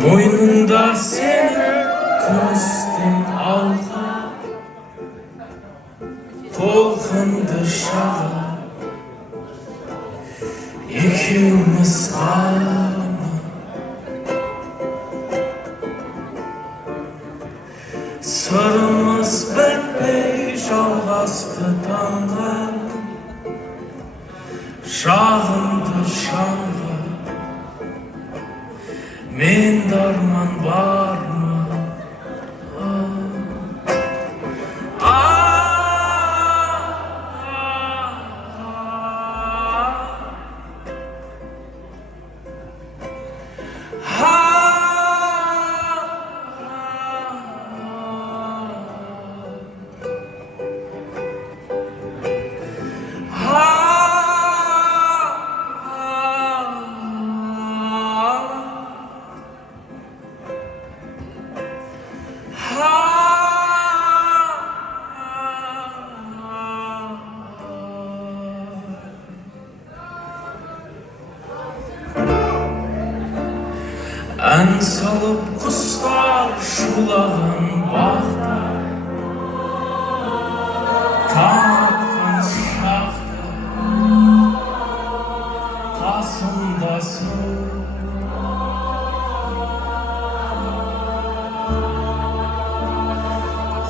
Мойнында сенің күмістен алға толқынды шаға екеуміз ғана сырымыз бітпей жалғасты таңға шағымды шаңға менде арман бар ма? Ән салып құстар шулаған бақта таң атқан шақта қасымдасың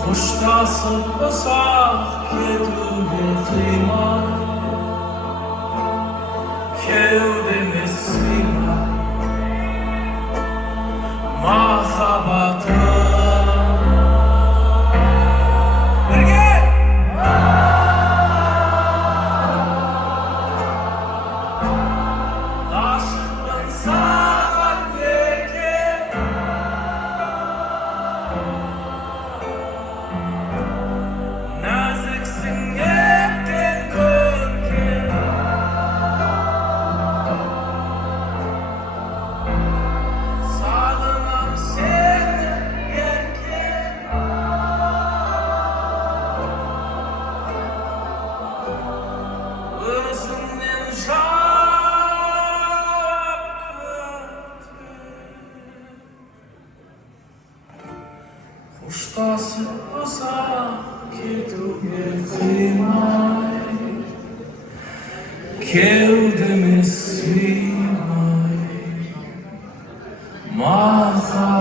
қоштасып ұзақ кетуге қимай кеудеме сыймай махаббатым бірге ғашықпын саған неге нәзіксің неткен көркем өзіңнен жауап күтіп қоштасып ұзақ кетуге қимай кеудеме сыймай махаббат